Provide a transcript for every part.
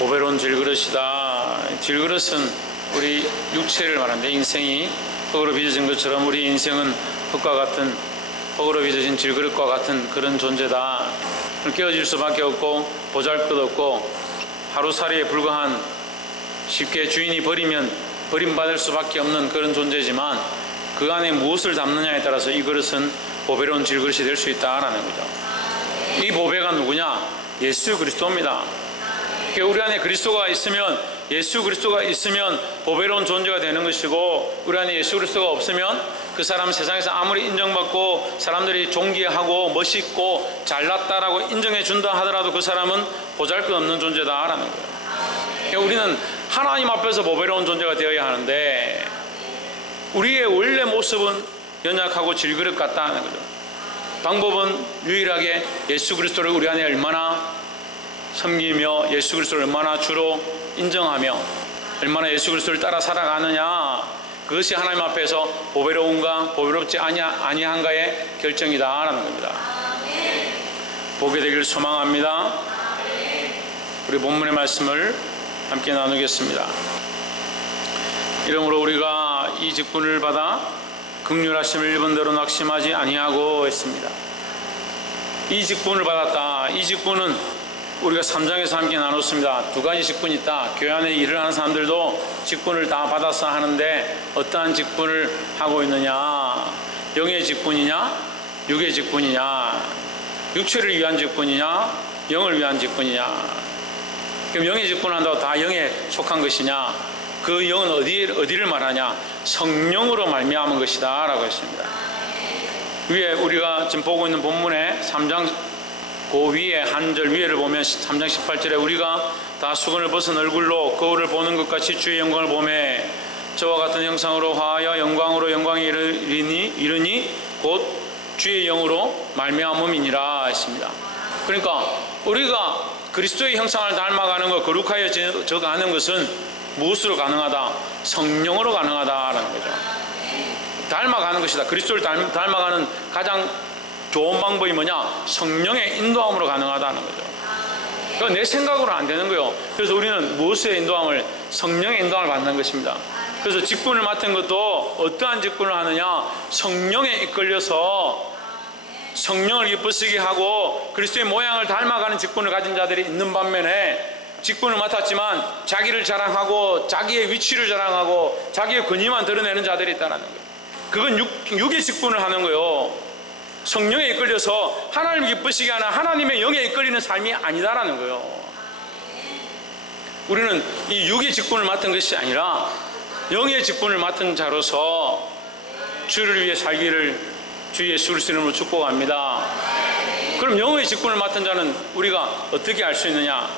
보배로운 질그릇이다. 질그릇은 우리 육체를 말하는데, 인생이 흙으로 빚어진 것처럼 우리 인생은 흙으로 빚어진 질그릇과 같은 그런 존재다. 깨어질 수밖에 없고 보잘것없고 하루살이에 불과한, 쉽게 주인이 버리면 버림받을 수밖에 없는 그런 존재지만, 그 안에 무엇을 담느냐에 따라서 이 그릇은 보배로운 질그릇이 될 수 있다라는 거죠. 이 보배가 누구냐? 예수 그리스도입니다. 우리 안에 그리스도가 있으면, 예수 그리스도가 있으면 보배로운 존재가 되는 것이고, 우리 안에 예수 그리스도가 없으면 그 사람 세상에서 아무리 인정받고 사람들이 존귀하고 멋있고 잘났다라고 인정해 준다 하더라도 그 사람은 보잘것없는 존재다라는 거예요. 우리는 하나님 앞에서 보배로운 존재가 되어야 하는데, 우리의 원래 모습은 연약하고 질그릇 같다는 거죠. 방법은 유일하게 예수 그리스도를 우리 안에 얼마나 섬기며, 예수 그리스도를 얼마나 주로 인정하며, 얼마나 예수 그리스도를 따라 살아가느냐, 그것이 하나님 앞에서 보배로운가 보배롭지 아니한가의 결정이다라는 겁니다. 보게 되기를 소망합니다. 우리 본문의 말씀을 함께 나누겠습니다. 이러므로 우리가 이 직분을 받아 긍휼하심을 일본대로 낙심하지 아니하고 했습니다. 이 직분을 받았다. 이 직분은 우리가 3장에서 함께 나눴습니다. 두 가지 직분이 있다. 교회 안에 일을 하는 사람들도 직분을 다 받아서 하는데, 어떠한 직분을 하고 있느냐? 영의 직분이냐? 육의 직분이냐? 육체를 위한 직분이냐? 영을 위한 직분이냐? 그럼 영의 직분을 한다고 다 영에 속한 것이냐? 그 영은 어디를 말하냐? 성령으로 말미암은 것이다 라고 했습니다. 위에 우리가 지금 보고 있는 본문의 3장 그 위에 한 절 위에를 보면 3장 18절에 우리가 다 수건을 벗은 얼굴로 거울을 보는 것 같이 주의 영광을 보매 저와 같은 형상으로 화하여 영광으로 영광에 이르니 곧 주의 영으로 말미암음이니라 했습니다. 그러니까 우리가 그리스도의 형상을 닮아가는 것, 거룩하여 져가는 것은 무엇으로 가능하다? 성령으로 가능하다라는 거죠. 닮아가는 것이다. 그리스도를 닮아가는 가장 좋은 방법이 뭐냐? 성령의 인도함으로 가능하다는 거죠. 그러니까 내 생각으로 안 되는 거예요. 그래서 우리는 무엇의 인도함을? 성령의 인도함을 받는 것입니다. 그래서 직분을 맡은 것도 어떠한 직분을 하느냐? 성령에 이끌려서 성령을 기쁘시게 하고 그리스도의 모양을 닮아가는 직분을 가진 자들이 있는 반면에, 직분을 맡았지만 자기를 자랑하고 자기의 위치를 자랑하고 자기의 권위만 드러내는 자들이 있다는 거예요. 그건 육의 직분을 하는 거예요. 성령에 이끌려서 하나님을 기쁘시게 하는 하나님의 영에 이끌리는 삶이 아니다라는 거예요. 우리는 이 육의 직분을 맡은 것이 아니라 영의 직분을 맡은 자로서 주를 위해 살기를 주 예수 그리스도 이름으로 축복합니다. 그럼 영의 직분을 맡은 자는 우리가 어떻게 알 수 있느냐?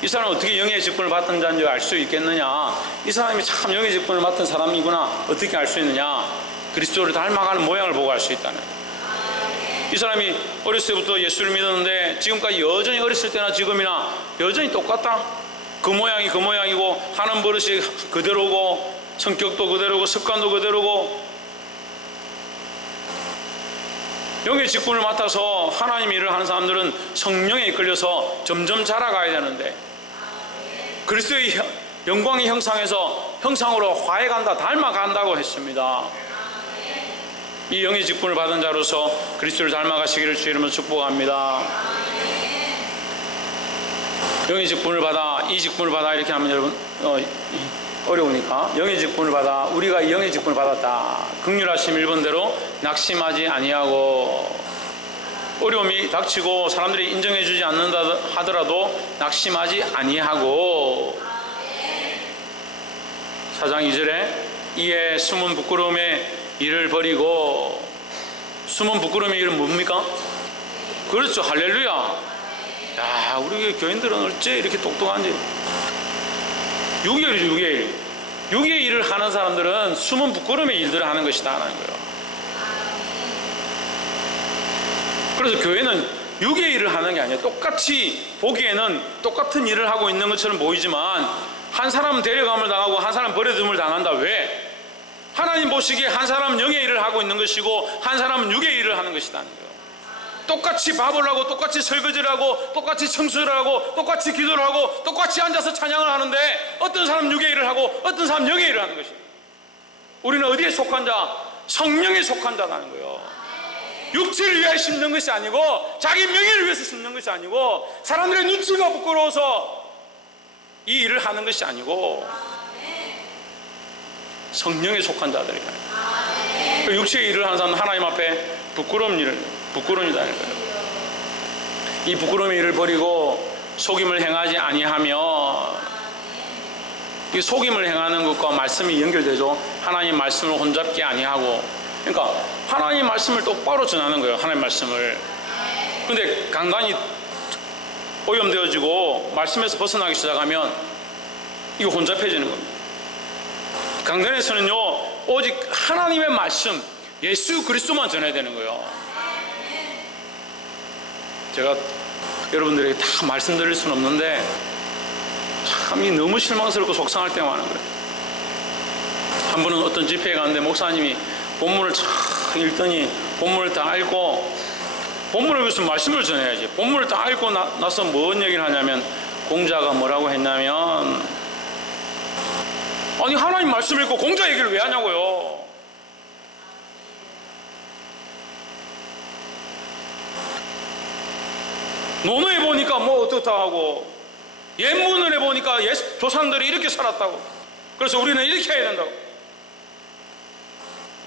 이 사람은 어떻게 영의 직분을 맡은 자인지 알 수 있겠느냐? 이 사람이 참 영의 직분을 맡은 사람이구나 어떻게 알 수 있느냐? 그리스도를 닮아가는 모양을 보고 알 수 있다는 거예요. 이 사람이 어렸을 때부터 예수를 믿었는데 지금까지 여전히, 어렸을 때나 지금이나 여전히 똑같다. 그 모양이 그 모양이고 하는 버릇이 그대로고 성격도 그대로고 습관도 그대로고, 영의 직분을 맡아서 하나님 일을 하는 사람들은 성령에 이끌려서 점점 자라가야 되는데, 그리스도의 영광의 형상으로 화해간다, 닮아간다고 했습니다. 이 영의 직분을 받은 자로서 그리스도를 닮아가시기를 주 이름으로 축복합니다. 영의 직분을 받아, 이 직분을 받아 이렇게 하면 여러분 어려우니까, 영의 직분을 받아, 우리가 이 영의 직분을 받았다. 긍휼하심 1번대로 낙심하지 아니하고, 어려움이 닥치고 사람들이 인정해 주지 않는다 하더라도 낙심하지 아니하고, 4장 2절에 이에 숨은 부끄러움의 일을 버리고, 숨은 부끄러움의 일은 뭡니까? 그렇죠, 할렐루야. 야, 우리 교인들은 어째 이렇게 똑똑한지. 6일 6의 일을 하는 사람들은 숨은 부끄러움의 일들을 하는 것이다 하는 거예요. 그래서 교회는 6의 일을 하는 게 아니에요. 똑같이 보기에는 똑같은 일을 하고 있는 것처럼 보이지만, 한 사람은 데려감을 당하고 한 사람은 버려둠을 당한다. 왜? 하나님 보시기에 한 사람은 영의 일을 하고 있는 것이고 한 사람은 육의 일을 하는 것이라는 거예요. 똑같이 밥을 하고 똑같이 설거지를 하고 똑같이 청소를 하고 똑같이 기도를 하고 똑같이 앉아서 찬양을 하는데 어떤 사람은 육의 일을 하고 어떤 사람은 영의 일을 하는 것이에요. 우리는 어디에 속한 자? 성령에 속한 자라는 거예요. 육체를 위해 심는 것이 아니고 자기 명예를 위해서 심는 것이 아니고 사람들의 눈치가 부끄러워서 이 일을 하는 것이 아니고 성령에 속한 자들이에요. 육체의 일을 하는 사람은 하나님 앞에 부끄러운 일이다는 거예요. 이 부끄러움의 일을 버리고 속임을 행하지 아니하며, 이 속임을 행하는 것과 말씀이 연결되죠. 하나님 말씀을 혼잡게 아니하고, 그러니까 하나님 말씀을 똑바로 전하는 거예요. 하나님 말씀을. 근데 강단이 오염되어지고 말씀에서 벗어나기 시작하면 이거 혼잡해지는 겁니다. 강단에서는요 오직 하나님의 말씀, 예수 그리스도만 전해야 되는 거예요. 제가 여러분들에게 다 말씀드릴 수는 없는데 참이 너무 실망스럽고 속상할 때가 많은 거예요. 한 분은 어떤 집회에 갔는데 목사님이 본문을 쫙 읽더니 본문을 다 읽고, 본문을 위해서 말씀을 전해야지, 본문을 다 읽고 나서 뭔 얘기를 하냐면 공자가 뭐라고 했냐면, 아니 하나님 말씀 읽고 공자 얘기를 왜 하냐고요. 논어에 보니까 뭐 어떻다 하고, 옛문을 해보니까 조상들이 이렇게 살았다고, 그래서 우리는 이렇게 해야 된다고.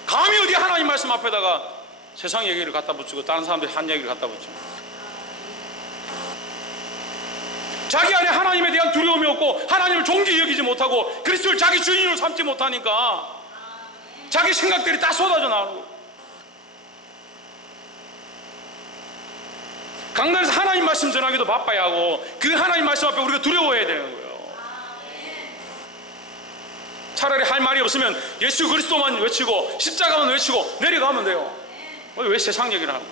감히 어디 하나님 말씀 앞에다가 세상 얘기를 갖다 붙이고 다른 사람들이 한 얘기를 갖다 붙이고, 자기 안에 하나님에 대한 두려움이 없고 하나님을 존귀히 여기지 못하고 그리스도를 자기 주인으로 삼지 못하니까 자기 생각들이 다 쏟아져 나오고, 강단에서 하나님 말씀 전하기도 바빠야 하고 그 하나님 말씀 앞에 우리가 두려워해야 되는 거예요. 차라리 할 말이 없으면 예수 그리스도만 외치고 십자가만 외치고 내려가면 돼요. 왜 세상 얘기를 하고.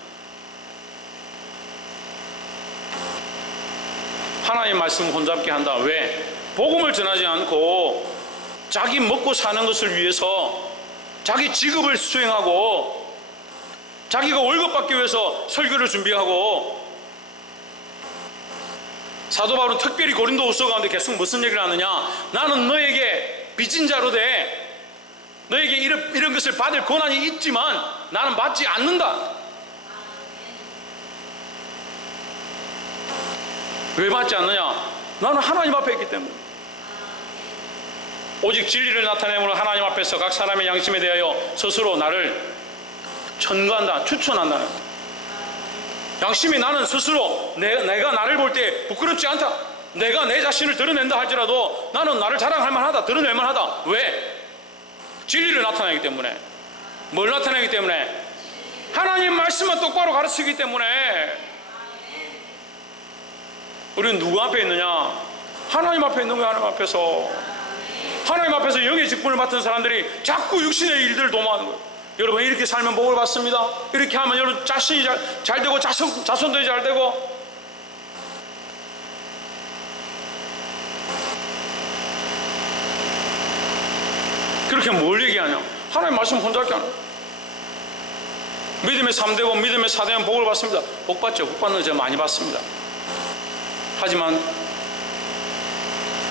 하나님 말씀 혼잡게 한다. 왜? 복음을 전하지 않고 자기 먹고 사는 것을 위해서 자기 직업을 수행하고 자기가 월급 받기 위해서 설교를 준비하고, 사도 바울은 특별히 고린도후서 가운데 계속 무슨 얘기를 하느냐, 나는 너에게 빚진 자로 돼 너에게 이런 것을 받을 권한이 있지만 나는 받지 않는다. 왜 받지 않느냐? 나는 하나님 앞에 있기 때문에. 오직 진리를 나타내므로 하나님 앞에서 각 사람의 양심에 대하여 스스로 나를 천거한다, 추천한다는. 양심이 나는 스스로 내가 나를 볼 때 부끄럽지 않다. 내가 내 자신을 드러낸다 할지라도 나는 나를 자랑할 만하다, 드러낼 만하다. 왜? 진리를 나타내기 때문에. 뭘 나타내기 때문에? 하나님 말씀만 똑바로 가르치기 때문에. 우리는 누구 앞에 있느냐? 하나님 앞에 있는 거야. 하나님 앞에서. 하나님 앞에서 영의 직분을 맡은 사람들이 자꾸 육신의 일들을 도모하는 거예요. 여러분 이렇게 살면 복을 받습니다. 이렇게 하면 여러분 자신이 잘 되고 자손들이 잘 되고. 그렇게 뭘 얘기하냐? 하나님 말씀 혼자 할게 하나? 믿음의 3대고 믿음의 4대면 복을 받습니다. 복 받죠. 복 받는 거 제가 많이 받습니다. 하지만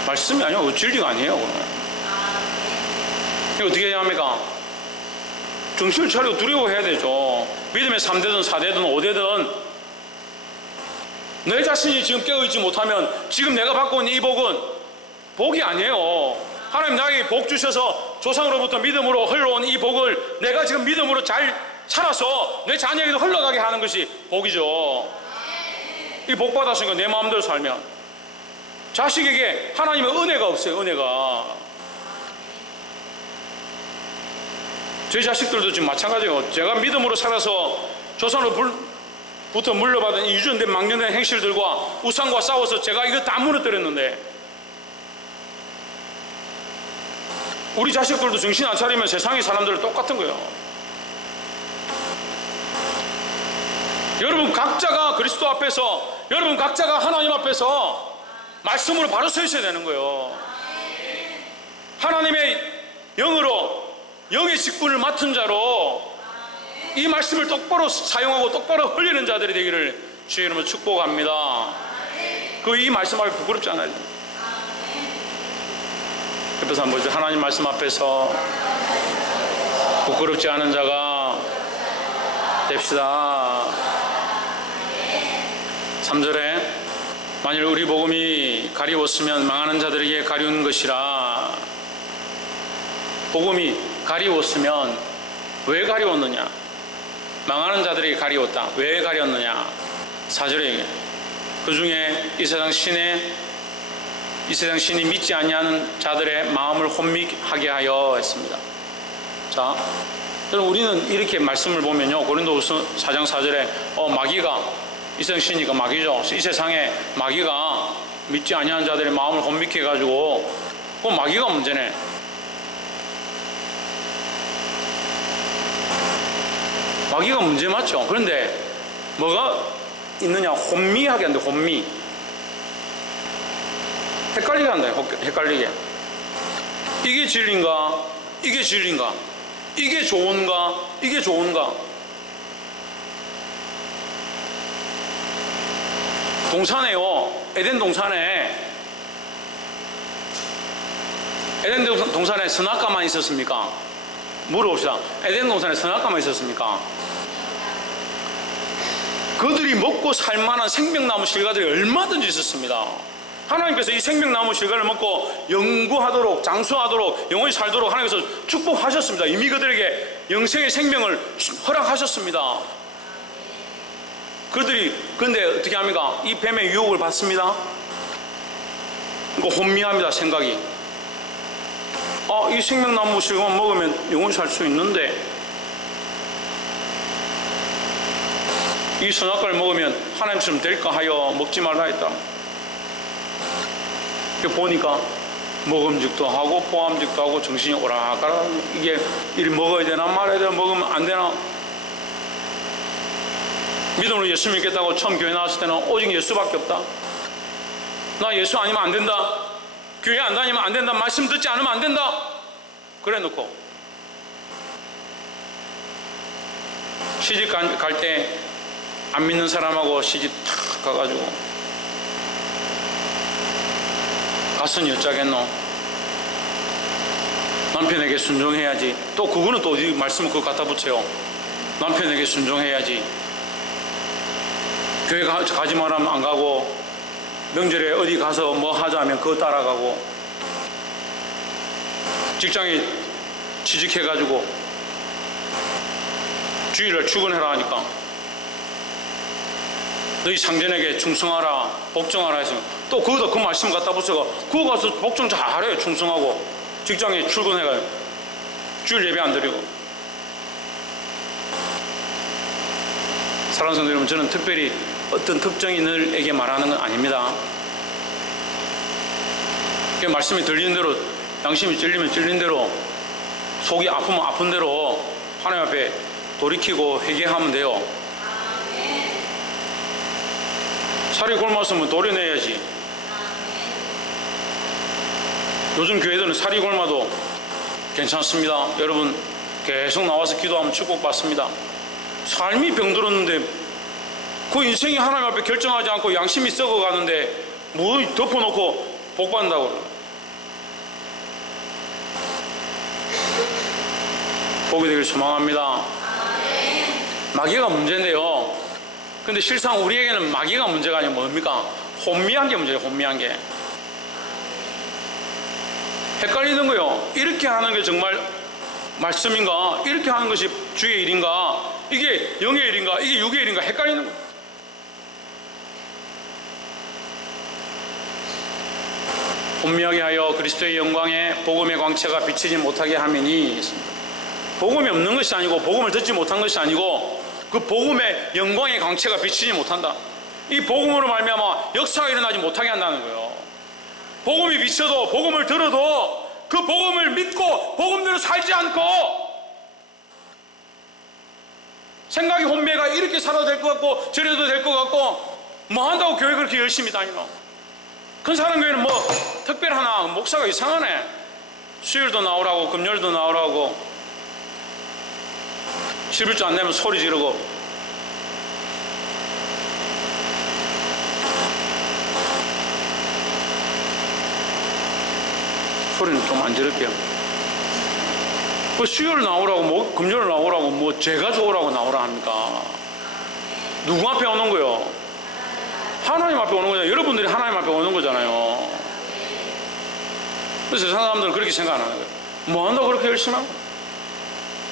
말씀이 아니고 진리가 아니에요. 이거 어떻게 해야 합니까? 정신을 차리고 두려워해야 되죠. 믿음의 3대든 4대든 5대든 내 자신이 지금 깨어있지 못하면 지금 내가 받고 있는 이 복은 복이 아니에요. 하나님 나에게 복 주셔서 조상으로부터 믿음으로 흘러온 이 복을 내가 지금 믿음으로 잘 살아서 내 자녀에게도 흘러가게 하는 것이 복이죠. 이 복 받았으니까 내 마음대로 살면 자식에게 하나님의 은혜가 없어요. 은혜가. 제 자식들도 지금 마찬가지예요. 제가 믿음으로 살아서 조상으로부터 물려받은 이 유전된 망령된 행실들과 우상과 싸워서 제가 이거 다 무너뜨렸는데, 우리 자식들도 정신 안 차리면 세상의 사람들은 똑같은 거예요. 여러분 각자가 그리스도 앞에서, 여러분 각자가 하나님 앞에서 말씀으로 바로 서 있어야 되는 거예요. 하나님의 영으로, 영의 직분을 맡은 자로 이 말씀을 똑바로 사용하고 똑바로 흘리는 자들이 되기를 주의 이름으로 축복합니다. 그 이 말씀 앞에 부끄럽지 않아요. 옆에서 한번 보죠. 하나님 말씀 앞에서 부끄럽지 않은 자가 됩시다. 3절에 만일 우리 복음이 가리웠으면 망하는 자들에게 가리운 것이라. 복음이 가리웠으면 왜 가리웠느냐? 망하는 자들에게 가리웠다. 왜 가렸느냐? 4절에 얘기해. 그 중에 이 세상 신이 믿지 아니하는 자들의 마음을 혼미하게 하여 했습니다. 자, 여러분 우리는 이렇게 말씀을 보면요, 고린도후서 4장 4절에 마귀가, 이 세상 신이니까 마귀죠. 이 세상에 마귀가 믿지 아니하는 자들의 마음을 혼미케 해가지고 그 마귀가 문제네. 마귀가 문제 맞죠? 그런데 뭐가 있느냐? 혼미하게 한다. 혼미. 헷갈리게 한다. 헷갈리게. 이게 진리인가? 이게 진리인가? 이게 좋은가? 이게 좋은가? 동산에요. 에덴 동산에 선악과만 있었습니까? 물어봅시다. 에덴 동산에 선악과만 있었습니까? 그들이 먹고 살만한 생명나무 실과들이 얼마든지 있었습니다. 하나님께서 이 생명나무 실과를 먹고 영구하도록, 장수하도록, 영원히 살도록 하나님께서 축복하셨습니다. 이미 그들에게 영생의 생명을 허락하셨습니다. 그들이 근데 어떻게 합니까? 이 뱀의 유혹을 받습니다. 그러니까 혼미합니다. 생각이. 이 생명나무 실과만 먹으면 영원히 살 수 있는데 이 선악과를 먹으면 하나님처럼 될까 하여 먹지 말라 했다. 보니까 먹음직도 하고 포함직도 하고 정신이 오락가락. 이게 일 먹어야 되나 말아야 되나, 먹으면 안 되나. 믿음으로 예수 믿겠다고 처음 교회 나왔을 때는 오직 예수밖에 없다. 나 예수 아니면 안 된다. 교회 안 다니면 안 된다. 말씀 듣지 않으면 안 된다. 그래 놓고 시집 갈 때 안 믿는 사람하고 시집 탁 가가지고 가서는 어쩌겠노? 남편에게 순종해야지. 또 그거는 또 어디 말씀을 그거 갖다 붙여요. 남편에게 순종해야지. 교회 가지 말하면 안 가고, 명절에 어디 가서 뭐 하자면 그거 따라가고, 직장에 취직해가지고 주일날 출근해라 하니까 너희 상전에게 충성하라, 복종하라 했으면 또 거기다 그 말씀 갖다 붙여가 그거 가서 복종 잘해. 충성하고 직장에 출근해가지고 주일 예배 안 드리고. 사랑하는 성도 여러분, 저는 특별히 어떤 특정인에게 말하는 건 아닙니다. 말씀이 들리는 대로, 양심이 찔리면 찔린 대로, 속이 아프면 아픈 대로 하나님 앞에 돌이키고 회개하면 돼요. 살이 굶었으면 도려내야지. 요즘 교회들은 살이 굶어도 괜찮습니다. 여러분 계속 나와서 기도하면 축복받습니다. 삶이 병들었는데 그 인생이 하나님 앞에 결정하지 않고 양심이 썩어가는데 뭐 덮어놓고 복받는다고. 복이 되길 소망합니다. 마귀가 문제인데요, 근데 실상 우리에게는 마귀가 문제가 아니라 뭡니까? 혼미한 게 문제예요. 혼미한 게. 헷갈리는 거예요. 이렇게 하는 게 정말 말씀인가? 이렇게 하는 것이 주의 일인가? 이게 영의 일인가? 이게 육의 일인가? 헷갈리는 거예요. 혼미하게 하여 그리스도의 영광에 복음의 광채가 비치지 못하게 하매니. 복음이 없는 것이 아니고, 복음을 듣지 못한 것이 아니고, 그 복음의 영광의 광채가 비치지 못한다. 이 복음으로 말미암아 역사가 일어나지 못하게 한다는 거예요. 복음이 비쳐도, 복음을 들어도 그 복음을 믿고 복음대로 살지 않고 생각이 혼미해가 이렇게 살아도 될 것 같고 저래도 될 것 같고 뭐 한다고 교회 그렇게 열심히 다니노? 근사랑교회는 뭐 특별하나? 목사가 이상하네. 수요일도 나오라고, 금요일도 나오라고. 11조 안 내면 소리 지르고. 소리는 좀 안 지를게요. 뭐 수요일 나오라고, 뭐 금요일 나오라고, 뭐 제가 좋으라고 나오라 합니까? 누구 앞에 오는 거요? 하나님 앞에 오는 거잖아요. 여러분들이 하나님 앞에 오는 거잖아요. 그래서 세상 사람들은 그렇게 생각 안 하는 거예요. 뭐 한다고 그렇게 열심히 하고?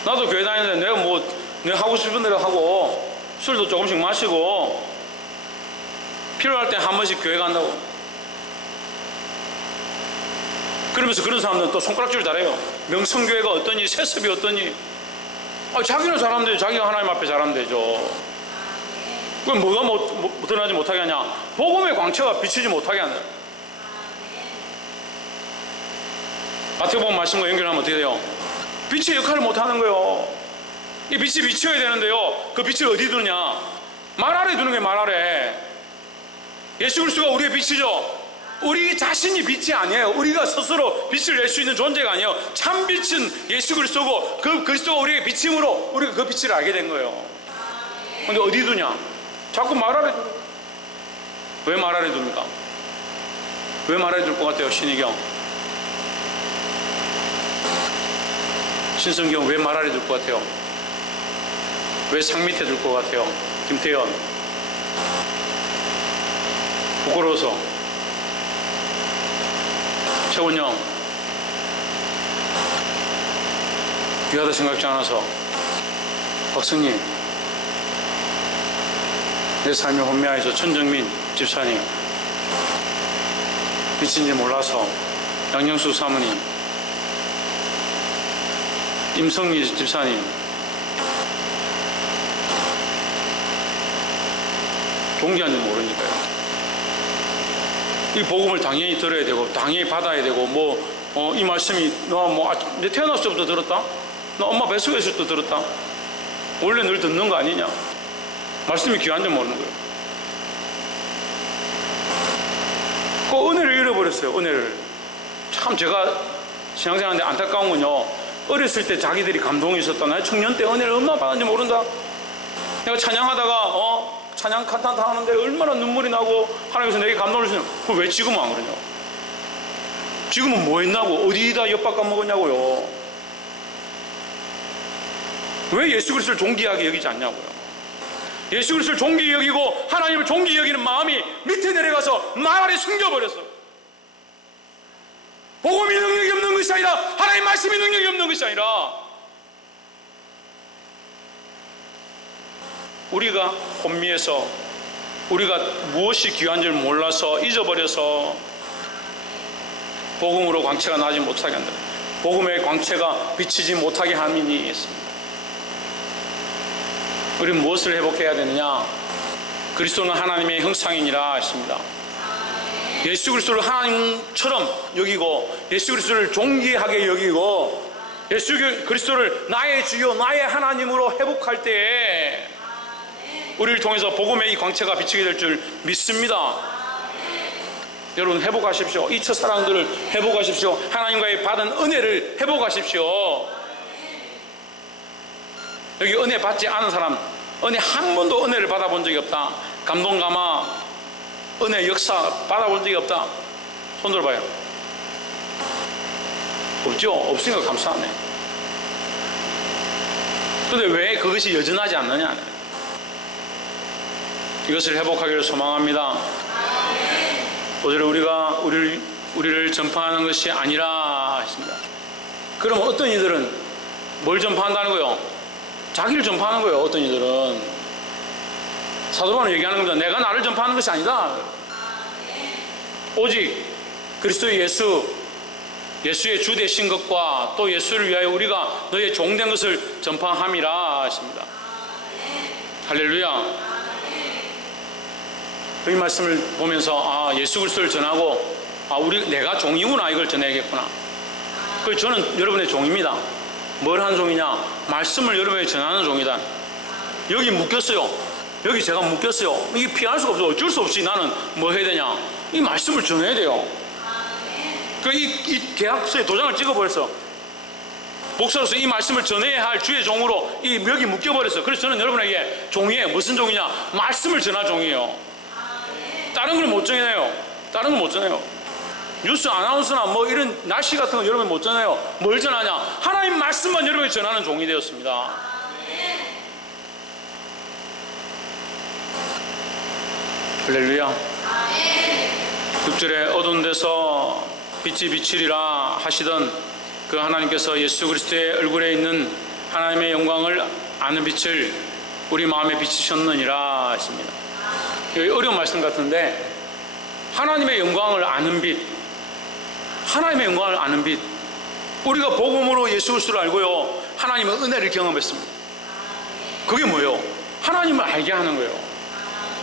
나도 교회 다니는데 내가 뭐 내가 하고 싶은 대로 하고 술도 조금씩 마시고 필요할 때 한 번씩 교회 간다고. 그러면서 그런 사람들은 또 손가락질 잘해요. 명성교회가 어떠니, 세습이 어떠니. 자기는 잘하면 되죠. 자기가 하나님 앞에 잘하면 되죠. 그럼 뭐가 드러나지 못하게 하냐? 복음의 광채가 비치지 못하게 하는. 마태복음 말씀과 연결하면 어떻게 돼요? 빛의 역할을 못하는 거예요. 이 빛이 비쳐야 되는데요, 그 빛을 어디 두느냐? 말 아래 두는 게 말 아래. 예수 그리스도가 우리의 빛이죠. 우리 자신이 빛이 아니에요. 우리가 스스로 빛을 낼 수 있는 존재가 아니에요. 참 빛은 예수 그리스도고, 그 그리스도가 우리의 빛임으로 우리가 그 빛을 알게 된 거예요. 근데 어디 두냐? 자꾸 말 아래 두는. 왜 말 아래 둡니까? 왜 말 아래 둘 것 같아요? 신희경, 신성경 왜 말 아래 둘 것 같아요? 왜 상 밑에 둘 것 같아요? 김태현, 부끄러워서. 최원영, 귀하다 생각지 않아서. 박승희, 내 삶의 혼미하에서. 천정민 집사님, 빛인지 몰라서. 양영수 사모님, 임성미 집사님, 종기한지 모르니까요. 이 복음을 당연히 들어야 되고 당연히 받아야 되고, 이 말씀이 내 태어났을 때부터 들었다? 너 엄마 뱃속에 있을 때 들었다? 원래 늘 듣는 거 아니냐? 말씀이 귀한 줄 모르는 거예요. 그 은혜를 잃어버렸어요. 은혜를. 참 제가 신앙생활하는데 안타까운 건요, 어렸을 때 자기들이 감동이 있었다. 나 청년 때 은혜를 얼마나 받았는지 모른다. 내가 찬양하다가 찬양 칸탄타 하는데 얼마나 눈물이 나고 하나님께서 내게 감동을 주시냐. 그걸 왜 지금은 안 그러냐? 지금은 뭐 했나고? 어디다 엿밥 까먹었냐고요? 왜 예수 그리스도를 존귀하게 여기지 않냐고요? 예수 그리스도를 존귀히 여기고 하나님을 존귀히 여기는 마음이 밑에 내려가서 말 아래 숨겨버렸어. 복음이 능력이 없는 것이 아니라, 하나님 말씀이 능력이 없는 것이 아니라, 우리가 혼미해서, 우리가 무엇이 귀한 줄 몰라서 잊어버려서 복음으로 광채가 나지 못하게 한다. 복음의 광채가 비치지 못하게 함이 있습니다. 우리는 무엇을 회복해야 되느냐? 그리스도는 하나님의 형상이니라 했습니다. 예수 그리스도를 하나님처럼 여기고, 예수 그리스도를 존귀하게 여기고, 예수 그리스도를 나의 주요 나의 하나님으로 회복할 때에 우리를 통해서 복음의 이 광채가 비치게 될 줄 믿습니다. 여러분 회복하십시오. 이 첫사랑들을 회복하십시오. 하나님과의 받은 은혜를 회복하십시오. 여기 은혜 받지 않은 사람, 은혜 한 번도 은혜를 받아본 적이 없다, 감동 감화 은혜 역사 받아본 적이 없다, 손 들어봐요. 없죠? 없으니까 감사하네. 근데 왜 그것이 여전하지 않느냐? 이것을 회복하기를 소망합니다. 오늘 우리가 우리를 전파하는 것이 아니라 했습니다. 그럼 어떤 이들은 뭘 전파한다는 거예요? 자기를 전파하는 거예요. 어떤 이들은 사도 바울은 얘기하는 겁니다. 내가 나를 전파하는 것이 아니다. 오직 그리스도의 예수의 주 되신 것과 또 예수를 위하여 우리가 너의 종된 것을 전파함이라 하십니다. 할렐루야. 이 말씀을 보면서 예수 그리스도를 전하고 내가 종이구나, 이걸 전해야겠구나. 그 저는 여러분의 종입니다. 뭘 하는 종이냐? 말씀을 여러분에게 전하는 종이다. 여기 묶였어요. 여기 제가 묶였어요. 이게 피할 수가 없어. 어쩔 수 없이 나는 뭐 해야 되냐? 이 말씀을 전해야 돼요. 이 계약서에 도장을 찍어버렸어. 목사로서 이 말씀을 전해야 할 주의 종으로 이 멱이 묶여버렸어요. 그래서 저는 여러분에게 종이에요. 무슨 종이냐? 말씀을 전할 종이에요. 다른 걸 못 전해요. 다른 걸 못 전해요. 뉴스 아나운서나 뭐 이런 날씨 같은 거 여러분 못 전해요. 뭘 전하냐? 하나님 말씀만 여러분이 전하는 종이 되었습니다. 할렐루야. 6절에 어두운 데서 빛이 비치리라 하시던 그 하나님께서 예수 그리스도의 얼굴에 있는 하나님의 영광을 아는 빛을 우리 마음에 비치셨느니라 했습니다. 여기 어려운 말씀 같은데, 하나님의 영광을 아는 빛, 하나님의 영광을 아는 빛. 우리가 복음으로 예수 그리스도를 알고요, 하나님의 은혜를 경험했습니다. 그게 뭐예요? 하나님을 알게 하는 거예요.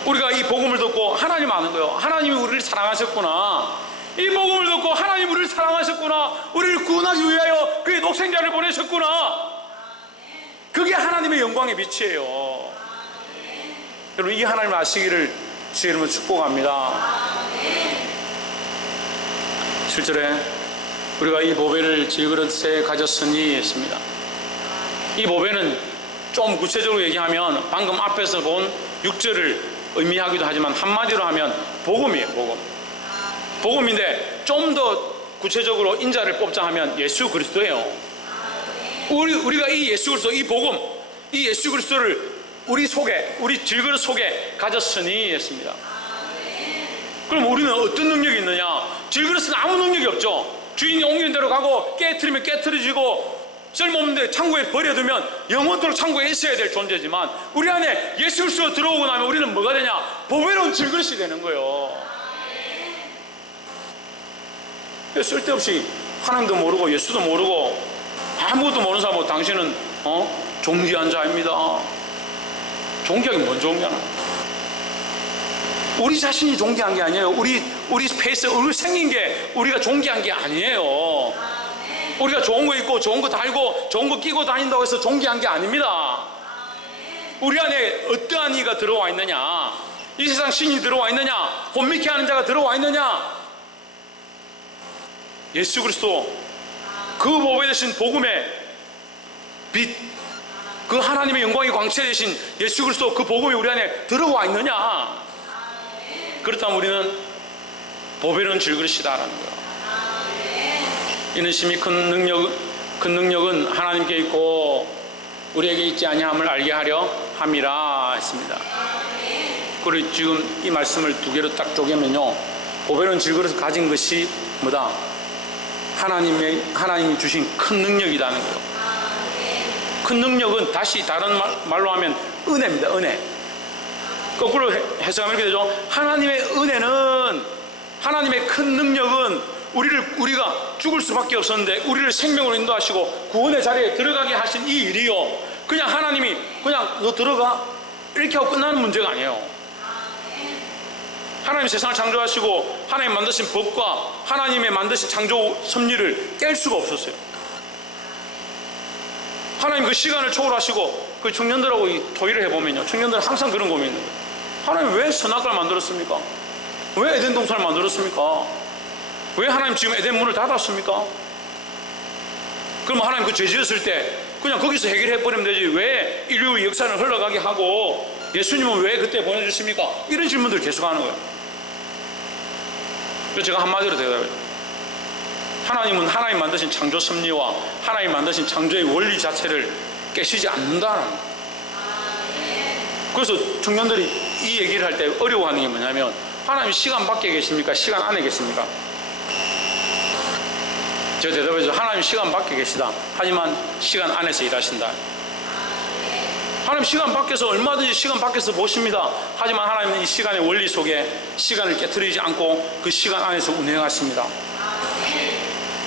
우리가 이 복음을 듣고 하나님 아는 거예요. 하나님이 우리를 사랑하셨구나. 이 복음을 듣고 하나님 우리를 사랑하셨구나. 우리를 구원하기 위하여 그의 독생자를 보내셨구나. 그게 하나님의 영광의 빛이에요. 여러분, 이 하나님을 아시기를 주의 이름으로 축복합니다. 7절에 우리가 이 보배를 질그릇에 가졌으니 했습니다. 이 보배는 좀 구체적으로 얘기하면 방금 앞에서 본 6절을 의미하기도 하지만 한마디로 하면 복음이에요. 복음인데 좀 더 구체적으로 인자를 뽑자 하면 예수 그리스도예요. 우리가 이 예수 그리스도, 이 복음, 이 예수 그리스도를 우리 속에, 우리 질그릇 속에 가졌으니 했습니다. 그럼 우리는 어떤 능력이 있느냐? 질그릇은 아무 능력이 없죠. 주인이 옮기는 대로 가고 깨트리면 깨트려지고 쓸모없는데 창고에 버려두면 영원토록 창고에 있어야 될 존재지만, 우리 안에 예수 그리스도가 들어오고 나면 우리는 뭐가 되냐? 보배로운 질그릇이 되는 거예요. 쓸데없이 하나님도 모르고 예수도 모르고 아무것도 모르는 사람하고 당신은 존귀한 자입니다. 존귀하긴 뭔 존귀하나? 우리 자신이 존귀한 게 아니에요. 우리 페이스, 우리 생긴 게 우리가 존귀한 게 아니에요. 우리가 좋은 거 입고 좋은 거 달고 좋은 거 끼고 다닌다고 해서 존귀한 게 아닙니다. 우리 안에 어떠한 이가 들어와 있느냐? 이 세상 신이 들어와 있느냐? 혼미케 하는 자가 들어와 있느냐? 예수 그리스도, 그 보배 되신 복음의 빛, 그 하나님의 영광의 광채 되신 예수 그리스도, 그 복음이 우리 안에 들어와 있느냐? 그렇다면 우리는 보배로운 질그릇이다라는 거예요. 이는 심히 큰 능력은 하나님께 있고 우리에게 있지 아니함을 알게 하려 함이라 했습니다. 그리고 지금 이 말씀을 두 개로 딱 쪼개면요, 보배로운 질그릇을 가진 것이 뭐다? 하나님이 주신 큰 능력이라는 거예요. 큰 능력은 다시 다른 말로 하면 은혜입니다. 은혜. 거꾸로 해석하면 이렇게 되죠. 하나님의 은혜는, 하나님의 큰 능력은 우리가 죽을 수밖에 없었는데 우리를 생명으로 인도하시고 구원의 자리에 들어가게 하신 이 일이요, 그냥 하나님이 그냥 너 들어가 이렇게 하고 끝나는 문제가 아니에요. 하나님 세상을 창조하시고 하나님 만드신 법과 하나님의 만드신 창조 섭리를 깰 수가 없었어요. 하나님 그 시간을 초월하시고 그 청년들하고 이 토의를 해보면요, 청년들은 항상 그런 고민이 있는 거예요. 하나님 왜 선악과를 만들었습니까? 왜 에덴 동산을 만들었습니까? 왜 하나님 지금 에덴 문을 닫았습니까? 그럼 하나님 그 죄 지었을 때 그냥 거기서 해결해버리면 되지, 왜 인류의 역사를 흘러가게 하고 예수님은 왜 그때 보내주십니까? 이런 질문들을 계속 하는 거예요. 그래서 제가 한마디로 대답해요. 하나님은 하나님 만드신 창조 섭리와 하나님 만드신 창조의 원리 자체를 깨시지 않는다는 거예요. 그래서 청년들이 이 얘기를 할 때 어려워하는 게 뭐냐면, 하나님 시간 밖에 계십니까? 시간 안에 계십니까? 제가 대답해서 하나님 시간 밖에 계시다. 하지만 시간 안에서 일하신다. 하나님 시간 밖에서 얼마든지 시간 밖에서 보십니다. 하지만 하나님은 이 시간의 원리 속에 시간을 깨트리지 않고 그 시간 안에서 운행하십니다.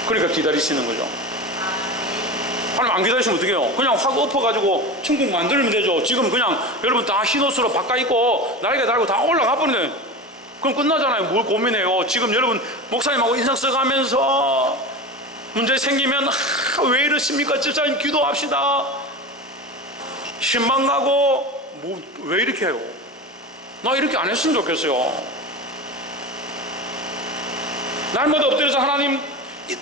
그러니까 기다리시는 거죠. 하나님 안 기다리시면 어떻게 해요? 그냥 확 엎어가지고 천국 만들면 되죠. 지금 그냥 여러분 다 흰옷으로 바꿔 입고 날개 달고 다 올라가 버리네. 그럼 끝나잖아요. 뭘 고민해요? 지금 여러분 목사님하고 인상 써가면서 문제 생기면 왜 이러십니까? 집사님 기도합시다. 실망가고 왜 이렇게 해요? 나 이렇게 안 했으면 좋겠어요. 날마다 엎드려서 하나님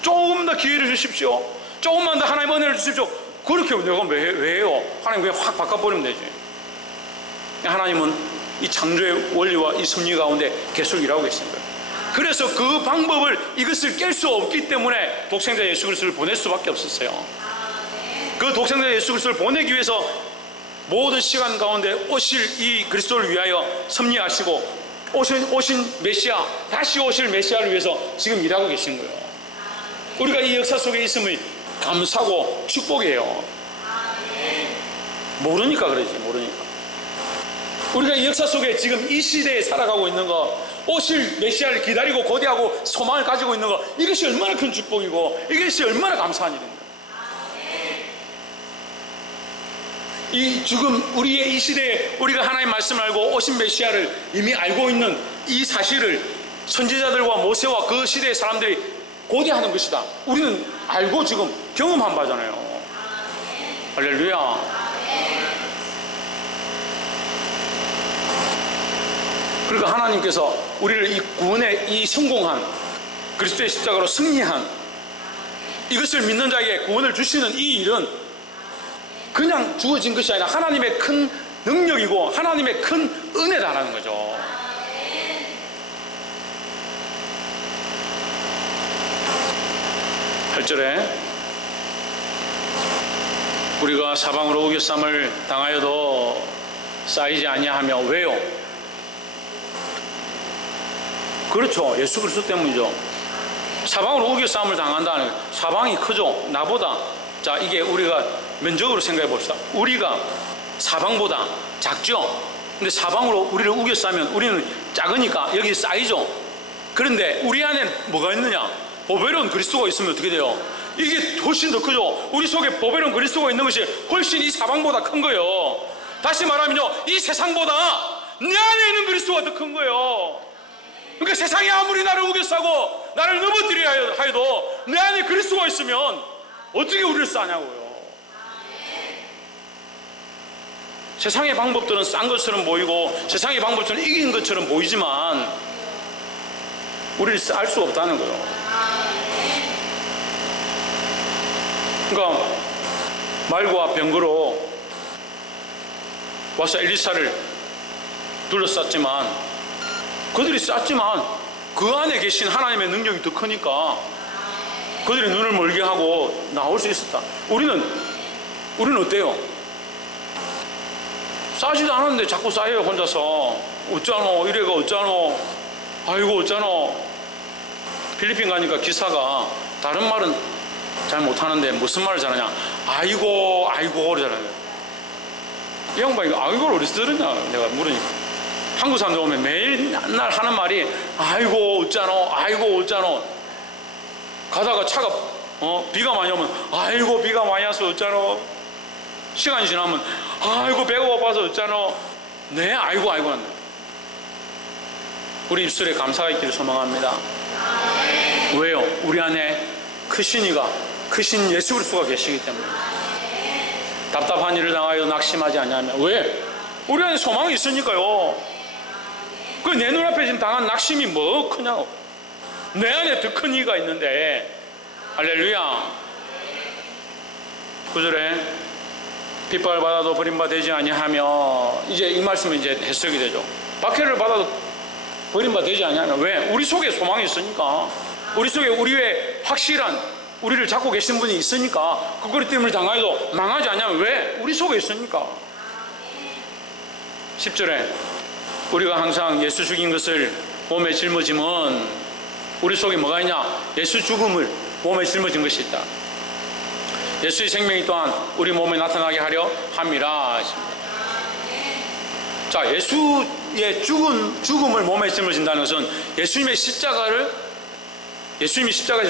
조금 더 기회를 주십시오. 조금만 더 하나님 은혜를 주십시오. 그렇게 내가 왜 해요? 하나님 그냥 확 바꿔버리면 되지. 하나님은 이 창조의 원리와 이 섭리 가운데 계속 일하고 계신 거예요. 그래서 그 방법을, 이것을 깰 수 없기 때문에 독생자 예수 그리스도를 보낼 수밖에 없었어요. 그 독생자 예수 그리스도를 보내기 위해서 모든 시간 가운데 오실 이 그리스도를 위하여 섭리하시고 오신 메시아, 다시 오실 메시아를 위해서 지금 일하고 계신 거예요. 우리가 이 역사 속에 있음이 감사고 축복이에요. 모르니까 그러지, 모르니까. 우리가 이 역사 속에 지금 이 시대에 살아가고 있는 거, 오실 메시아를 기다리고 고대하고 소망을 가지고 있는 거, 이것이 얼마나 큰 축복이고 이것이 얼마나 감사한 일인가. 이 지금 우리의 이 시대에 우리가 하나님 말씀을 알고 오신 메시아를 이미 알고 있는 이 사실을 선지자들과 모세와 그 시대의 사람들이 고대하는 것이다. 우리는 알고 지금 경험한 바잖아요. 할렐루야. 그러니까 하나님께서 우리를 이 구원에 이 성공한 그리스도의 십자가로 승리한 이것을 믿는 자에게 구원을 주시는 이 일은 그냥 주어진 것이 아니라 하나님의 큰 능력이고 하나님의 큰 은혜다라는 거죠. 팔 절에 우리가 사방으로 우겨쌈을 당하여도 쌓이지 아니하며. 왜요? 그렇죠. 예수 그리스도 때문이죠. 사방으로 우겨쌈을 당한다는, 사방이 크죠. 나보다. 자, 이게 우리가 면적으로 생각해 봅시다. 우리가 사방보다 작죠. 근데 사방으로 우리를 우겨싸면 우리는 작으니까 여기 쌓이죠. 그런데 우리 안에 뭐가 있느냐? 보배로운 그리스도가 있으면 어떻게 돼요? 이게 훨씬 더 크죠. 우리 속에 보배로운 그리스도가 있는 것이 훨씬 이 사방보다 큰 거예요. 다시 말하면요, 이 세상보다 내 안에 있는 그리스도가 더 큰 거예요. 그러니까 세상이 아무리 나를 우겨싸고 나를 넘어뜨리려 하여도 내 안에 그리스도가 있으면 어떻게 우리를 싸냐고요. 세상의 방법들은 싼 것처럼 보이고 세상의 방법들은 이긴 것처럼 보이지만 우리를 쌀 수 없다는 거예요. 그러니까 말과 병거로 와서 엘리사를 둘러쌌지만, 그들이 쌌지만 그 안에 계신 하나님의 능력이 더 크니까 그들이 눈을 멀게 하고 나올 수 있었다. 우리는 어때요? 싸지도 않았는데 자꾸 싸요. 혼자서. 어쩌노 이래가 어쩌노, 아이고 어쩌노. 필리핀 가니까 기사가 다른 말은 잘 못하는데 무슨 말을 잘하냐, 아이고 그러잖아요. 이 양반이 아이고를 어디서 들었냐 내가 물으니까, 한국 사람들 오면 매일 날 하는 말이 아이고 어쩌노, 아이고 어쩌노. 가다가 차가 비가 많이 오면 아이고 비가 많이 와서 어쩌노. 시간이 지나면 아이고 배가 고파서 어쩌노. 네, 아이고 한다. 우리 입술에 감사가 있기를 소망합니다. 왜요? 우리 안에 크신 이가, 크신 예수 그리스도가 계시기 때문에. 답답한 일을 당하여 낙심하지 않냐면. 왜? 우리 안에 소망이 있으니까요. 그 내 눈앞에 지금 당한 낙심이 뭐 크냐고. 내 안에 더 큰 이가 있는데. 할렐루야. 9절에 핍박을 받아도 버림받지 아니하며. 이제 이 말씀은 이제 해석이 되죠. 박해를 받아도 버림받지 아니하며. 왜? 우리 속에 소망이 있으니까. 우리 속에 우리의 확실한, 우리를 잡고 계신 분이 있으니까. 그것 때문에 당하여도 망하지 않냐면. 왜? 우리 속에 있으니까. 10절에 우리가 항상 예수 죽인 것을 몸에 짊어짐은, 우리 속에 뭐가 있냐? 예수 죽음을 몸에 짊어진 것이 있다. 예수의 생명이 또한 우리 몸에 나타나게 하려 함이라. 자, 예수의 죽음을 몸에 짊어진다는 것은 예수님이 십자가에서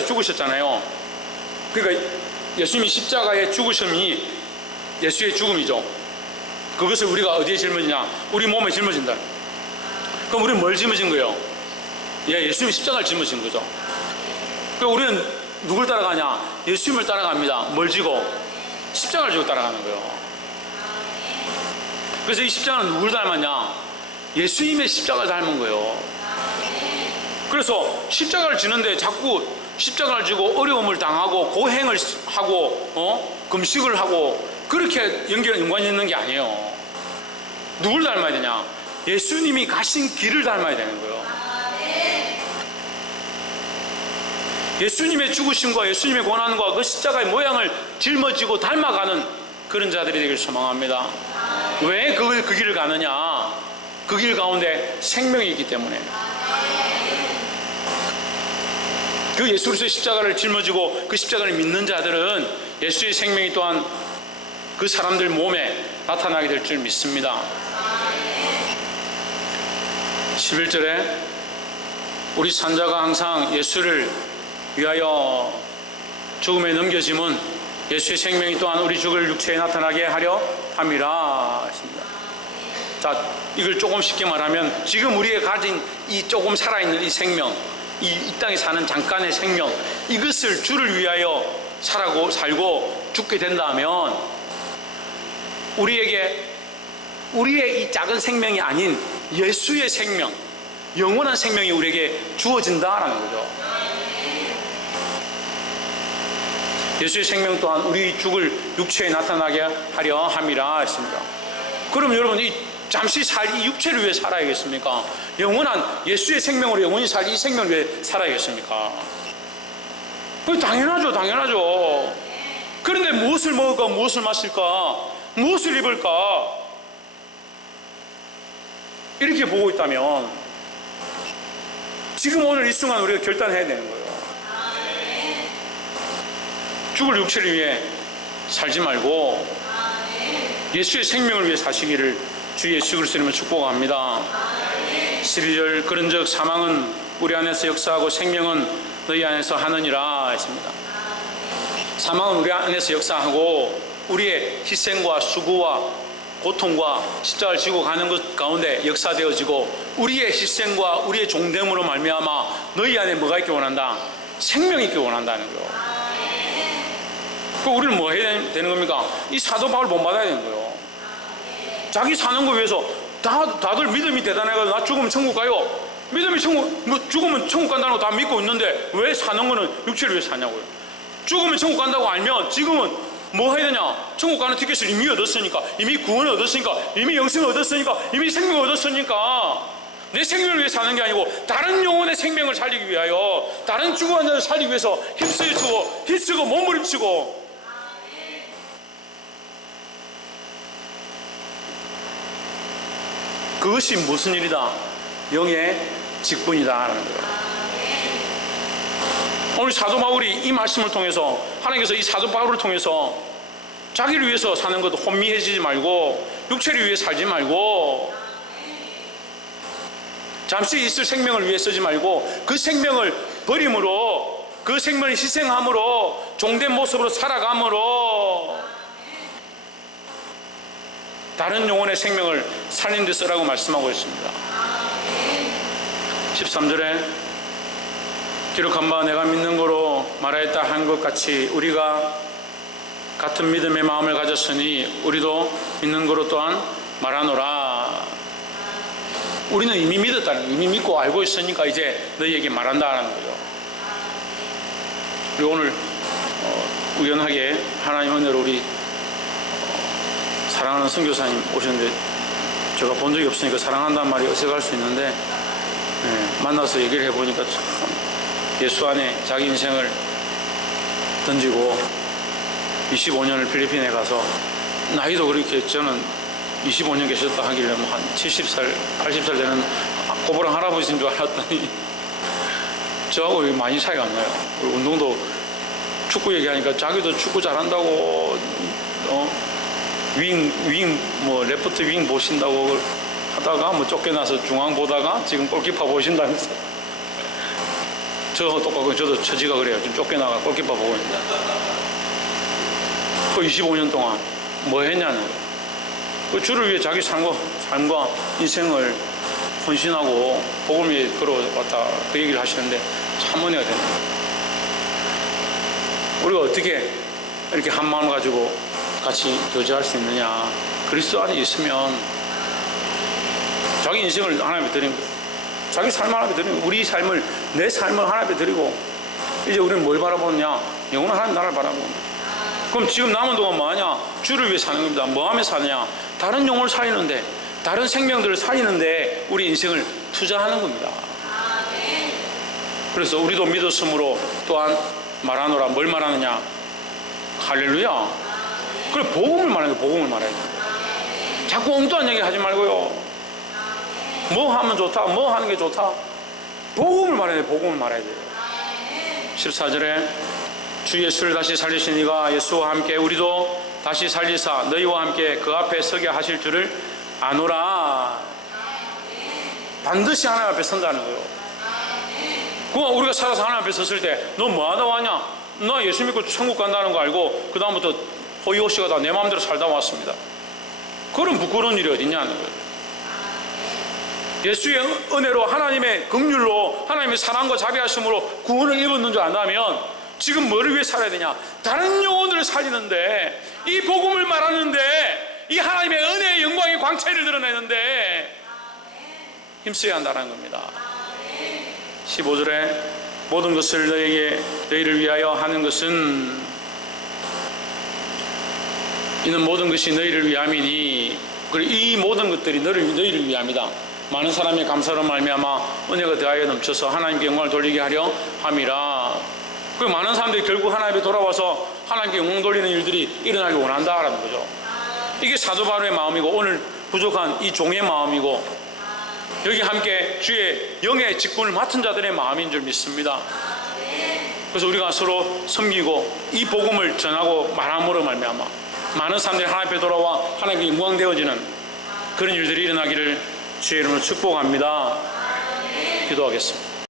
죽으셨잖아요. 그러니까 예수님이 십자가에 죽으심이 예수의 죽음이죠. 그것을 우리가 어디에 짊어지냐? 우리 몸에 짊어진다. 그럼 우리는 뭘 짊어진 거예요? 예수님이 십자가를 짊어진 거죠. 그러니까 우리는 누굴 따라가냐? 예수님을 따라갑니다. 뭘 지고? 십자가를 지고 따라가는 거예요. 그래서 이 십자가는 누굴 닮았냐? 예수님의 십자가를 닮은 거예요. 그래서 십자가를 지는데 자꾸 십자가를 지고 어려움을 당하고 고행을 하고 금식을 하고 그렇게 연관이 있는 게 아니에요. 누굴 닮아야 되냐? 예수님이 가신 길을 닮아야 되는 거예요. 예수님의 죽으심과 예수님의 고난과 그 십자가의 모양을 짊어지고 닮아가는 그런 자들이 되길 소망합니다. 왜 그 길을 가느냐? 그 길 가운데 생명이 있기 때문에. 그 예수 그리스도의 십자가를 짊어지고 그 십자가를 믿는 자들은 예수의 생명이 또한 그 사람들 몸에 나타나게 될 줄 믿습니다. 11절에 우리 산자가 항상 예수를 위하여 죽음에 넘겨짐은 예수의 생명이 또한 우리 죽을 육체에 나타나게 하려 함이라 하십니다. 자, 이걸 조금 쉽게 말하면 지금 우리가 가진 이 조금 살아있는 이 생명, 이 땅에 사는 잠깐의 생명, 이것을 주를 위하여 살고 죽게 된다면 우리의 이 작은 생명이 아닌 예수의 생명, 영원한 생명이 우리에게 주어진다라는 거죠. 예수의 생명 또한 우리 죽을 육체에 나타나게 하려 함이라 했습니다. 그럼 여러분 잠시 살 이 육체를 위해 살아야겠습니까? 영원한 예수의 생명으로 영원히 살 이 생명을 위해 살아야겠습니까? 당연하죠. 그런데 무엇을 먹을까, 무엇을 마실까, 무엇을 입을까 이렇게 보고 있다면 지금 오늘 이 순간 우리가 결단해야 되는 거예요. 죽을 육체를 위해 살지 말고 예수의 생명을 위해 사시기를 주 예수 그리스도님을 축복합니다. 12절 그런즉 사망은 우리 안에서 역사하고 생명은 너희 안에서 하느니라 했습니다. 사망은 우리 안에서 역사하고 우리의 희생과 수고와 고통과 십자가를 지고 가는 것 가운데 역사되어지고 우리의 희생과 우리의 종됨으로 말미암아 너희 안에 뭐가 있기 원한다? 생명이 있기 원한다는 거예요. 우리는 뭐 해야 되는 겁니까? 이 사도 바울 본받아야 되는 거예요. 자기 사는 거 위해서 다들 믿음이 대단해가지고 나 죽으면 천국 가요. 믿음이 죽으면 천국 간다는 거 다 믿고 있는데 왜 사는 거는 육체를 위해 사냐고요. 죽으면 천국 간다고 알면 지금은 뭐 해야 되냐? 천국 가는 티켓을 이미 얻었으니까, 이미 구원을 얻었으니까, 이미 영생을 얻었으니까, 이미 생명을 얻었으니까 내 생명을 위해 사는 게 아니고 다른 영혼의 생명을 살리기 위하여, 다른 죽어간 자를 살리기 위해서 힘쓰고 몸부림치고 그것이 무슨 일이다? 영의 직분이다 하는 거예요. 오늘 사도 바울이 이 말씀을 통해서 하나님께서 이 사도 바울을 통해서 자기를 위해서 사는 것도 혼미해지지 말고 육체를 위해 살지 말고 잠시 있을 생명을 위해 쓰지 말고 그 생명을 버림으로 그 생명을 희생함으로 종된 모습으로 살아감으로 다른 영혼의 생명을 살리는 데 쓰라고 말씀하고 있습니다. 13절에 기록한 바 내가 믿는 거로 말하였다 한 것 같이 우리가 같은 믿음의 마음을 가졌으니 우리도 믿는 거로 또한 말하노라. 우리는 이미 이미 믿고 알고 있으니까 이제 너희에게 말한다는 거죠. 그리고 오늘 우연하게 하나님 은혜로 우리 사랑하는 선교사님 오셨는데 제가 본 적이 없으니까 사랑한다는 말이 어색할 수 있는데 만나서 얘기를 해보니까 참 예수 안에 자기 인생을 던지고 25년을 필리핀에 가서 나이도 그렇게 저는 25년 계셨다 하길래 뭐 한 70살, 80살 되는 고부랑 할아버지인 줄 알았더니 저하고 많이 차이가 안 나요. 운동도 축구 얘기하니까 자기도 축구 잘한다고 뭐 레프트 윙 보신다고 하다가 뭐 쫓겨나서 중앙 보다가 지금 골키퍼 보신다면서 저하고 똑같고 저도 처지가 그래요. 지금 쫓겨나가 골키퍼 보고 있는데 그 25년 동안 뭐 했냐는 그 주를 위해 자기 삶과 인생을 헌신하고 복음을 위해 걸어왔다 그 얘기를 하시는데 참 은혜가 됩니다. 우리가 어떻게 이렇게 한 마음 가지고 같이 교제할 수 있느냐? 그리스도 안에 있으면 자기 인생을 하나님께 드린 거예요. 자기 삶을 하나님께 드린 거예요. 우리 삶을 내 삶을 하나님 앞에 드리고 이제 우리는 뭘 바라보느냐? 영원한 하나님 나라를 바라보는 거죠. 그럼 지금 남은 동안 뭐하냐? 주를 위해 사는 겁니다. 뭐 하며 사느냐? 다른 영혼을 살리는데, 다른 생명들을 살리는데 우리 인생을 투자하는 겁니다. 그래서 우리도 믿었으므로 또한 말하노라. 뭘 말하느냐? 할렐루야. 그래, 복음을 말하는 거예요. 복음을 말해야 돼요. 자꾸 엉뚱한 얘기 하지 말고요. 뭐 하면 좋다, 뭐 하는 게 좋다. 복음을 말해야 돼요. 복음을 말해야 돼요. 14절에 주 예수를 다시 살리신 이가 예수와 함께 우리도 다시 살리사 너희와 함께 그 앞에 서게 하실 줄을 아노라. 반드시 하나님 앞에 선다는 거예요. 그거 우리가 살아서 하나님 앞에 섰을 때 너 뭐하다 왔냐? 나 예수 믿고 천국 간다는 거 알고 그 다음부터 호의호씨가 다 내 마음대로 살다 왔습니다. 그런 부끄러운 일이 어딨냐는 거예요. 예수의 은혜로 하나님의 긍휼로 하나님의 사랑과 자비하심으로 구원을 입었는 줄 안다면 지금 뭐를 위해 살아야 되냐? 다른 영혼들을 살리는데, 이 복음을 말하는데, 이 하나님의 은혜의 영광의 광채를 드러내는데 힘써야 한다는 겁니다. 15절에 모든 것을 너희를 위하여 하는 것은 이는 모든 것이 너희를 위함이니, 그리고 이 모든 것들이 너희를 위함이다. 많은 사람의 감사로 말미암아 은혜가 더하여 넘쳐서 하나님께 영광을 돌리게 하려 함이라. 그리고 많은 사람들이 결국 하나님께 돌아와서 하나님께 영광 돌리는 일들이 일어나길 원한다라는 거죠. 이게 사도 바울의 마음이고 오늘 부족한 이 종의 마음이고 여기 함께 주의 영의 직분을 맡은 자들의 마음인 줄 믿습니다. 그래서 우리가 서로 섬기고 이 복음을 전하고 말함으로 말미암아 많은 사람들이 하나님 앞에 돌아와 하나님께 영광되어지는 그런 일들이 일어나기를 주의 이름으로 축복합니다. 기도하겠습니다.